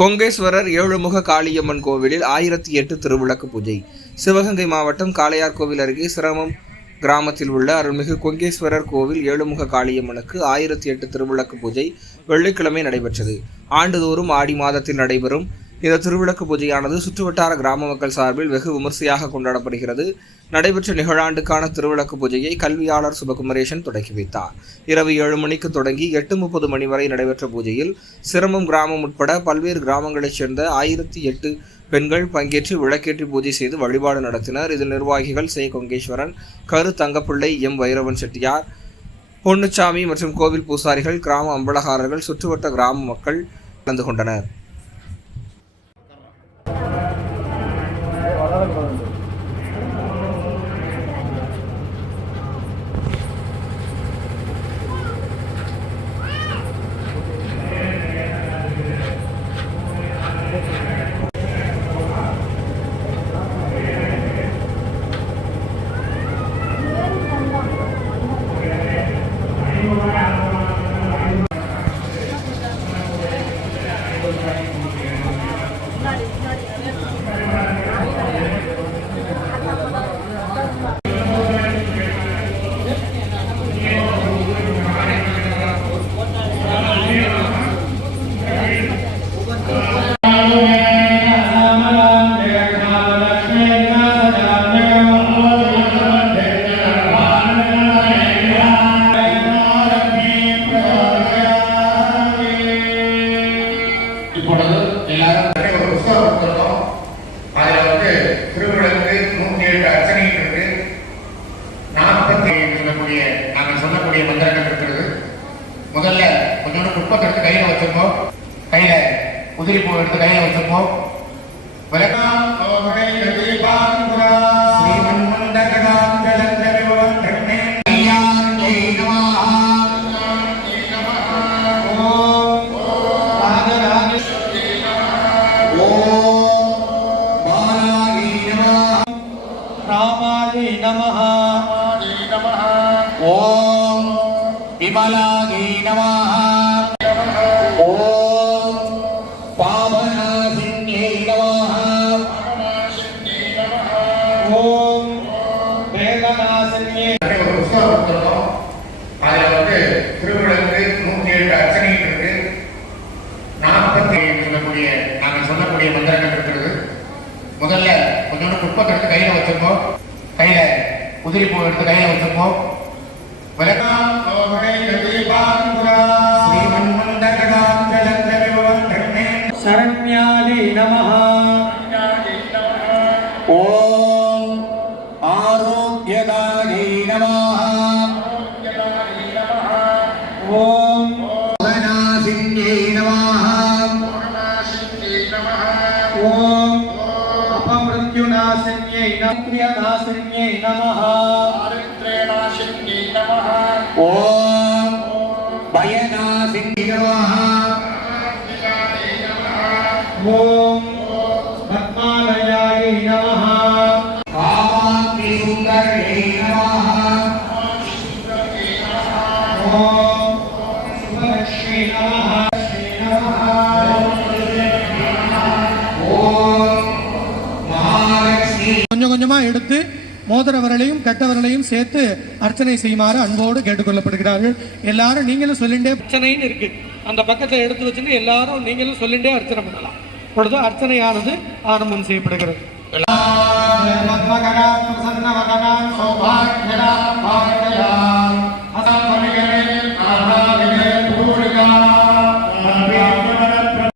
கொங்கேஸ்வரர் ஏழுமுக காளியம்மன் கோவிலில் ஆயிரத்தி எட்டு திருவிளக்கு பூஜை. சிவகங்கை மாவட்டம் காளையார்கோவில் அருகே சிரமம் கிராமத்தில் உள்ள அருள்மிகு கொங்கேஸ்வரர் கோவில் ஏழுமுக காளியம்மனுக்கு ஆயிரத்தி எட்டு திருவிளக்கு பூஜை. வெள்ளிக்கிழமை நடைபெற்றது. ஆண்டுதோறும் ஆடி மாதத்தில் நடைபெறும் இந்த திருவிளக்கு பூஜையானது சுற்றுவட்டார கிராம மக்கள் சார்பில் வெகு விமர்சையாக கொண்டாடப்படுகிறது. நடைபெற்ற நிகழாண்டுக்கான திருவிளக்கு பூஜையை கல்வியாளர் சுபகுமரேசன் தொடங்கி வைத்தார். இரவு ஏழு மணிக்கு தொடங்கி எட்டு முப்பது மணி வரை நடைபெற்ற பூஜையில் சிரமம் கிராமம் உட்பட பல்வேறு கிராமங்களைச் சேர்ந்த ஆயிரத்தி எட்டு பெண்கள் பங்கேற்று விளக்கேற்றி பூஜை செய்து வழிபாடு நடத்தினர். இதில் நிர்வாகிகள் சே. கொங்கேஸ்வரன் கரு. தங்கப்பிள்ளை எம். வைரவன் செட்டியார் பொன்னுச்சாமி மற்றும் கோவில் பூசாரிகள் கிராம அம்பலகாரர்கள் சுற்றுவட்ட கிராம மக்கள் கலந்து கொண்டனர். முதல்ல கொஞ்சோண்டு குப்பத்தை எடுத்து கையில வச்சிருப்போம் கையில உதிரி பூ எடுத்து கையில வச்சிருப்போம் விளக்கம் रामाय नमः ஓம் விமலாகி நமः ஓம் பாவநாசின்யை நமः ॐ वेदनासन्ये ஒரு புஸ்தகம் கொடுத்துருக்கோம் அதுல வந்து திருவிழாக்கு நூத்தி எட்டு அர்ச்சனைகள் இருக்கு நாற்பத்தி சொல்லக்கூடிய நாங்கள் சொல்லக்கூடிய மந்திரங்கள் இருக்கிறது முதல்ல கொஞ்சோண்டு குப்பத்தை எடுத்து கையில வச்சிருப்போம் கையில உதிரி பூ எடுத்து கையில வச்சிருப்போம் శరణ్యాలి నమ ఓం ఆరోగ్యదాయై నమ ఓం ధనాసింహై నమ ఓం అపమృత్యునాశిన్యై నమ క్రియనాశిన్యై నమ ஓம் பயநாசிந்தியோ ஓம் பத்மாலயாய நம காமாந்தி சுந்தரே நம ஓம் சுபலட்சுமி நம கொஞ்சம் கொஞ்சமாக எடுத்து மோதிர விரலையும் கட்ட விரலையும் சேர்த்து அர்ச்சனை செய்யுமாறு அன்போடு கேட்டுக்கொள்ளப்படுகிறார்கள். எல்லாரும் நீங்களும் சொல்லிண்டே அர்ச்சனைன்னு இருக்கு. அந்த பக்கத்தை எடுத்து வச்சுட்டு எல்லாரும் நீங்களும் சொல்லிண்டே அர்ச்சனை பண்ணலாம். பொழுது அர்ச்சனையானது ஆரம்பம் செய்யப்படுகிறது.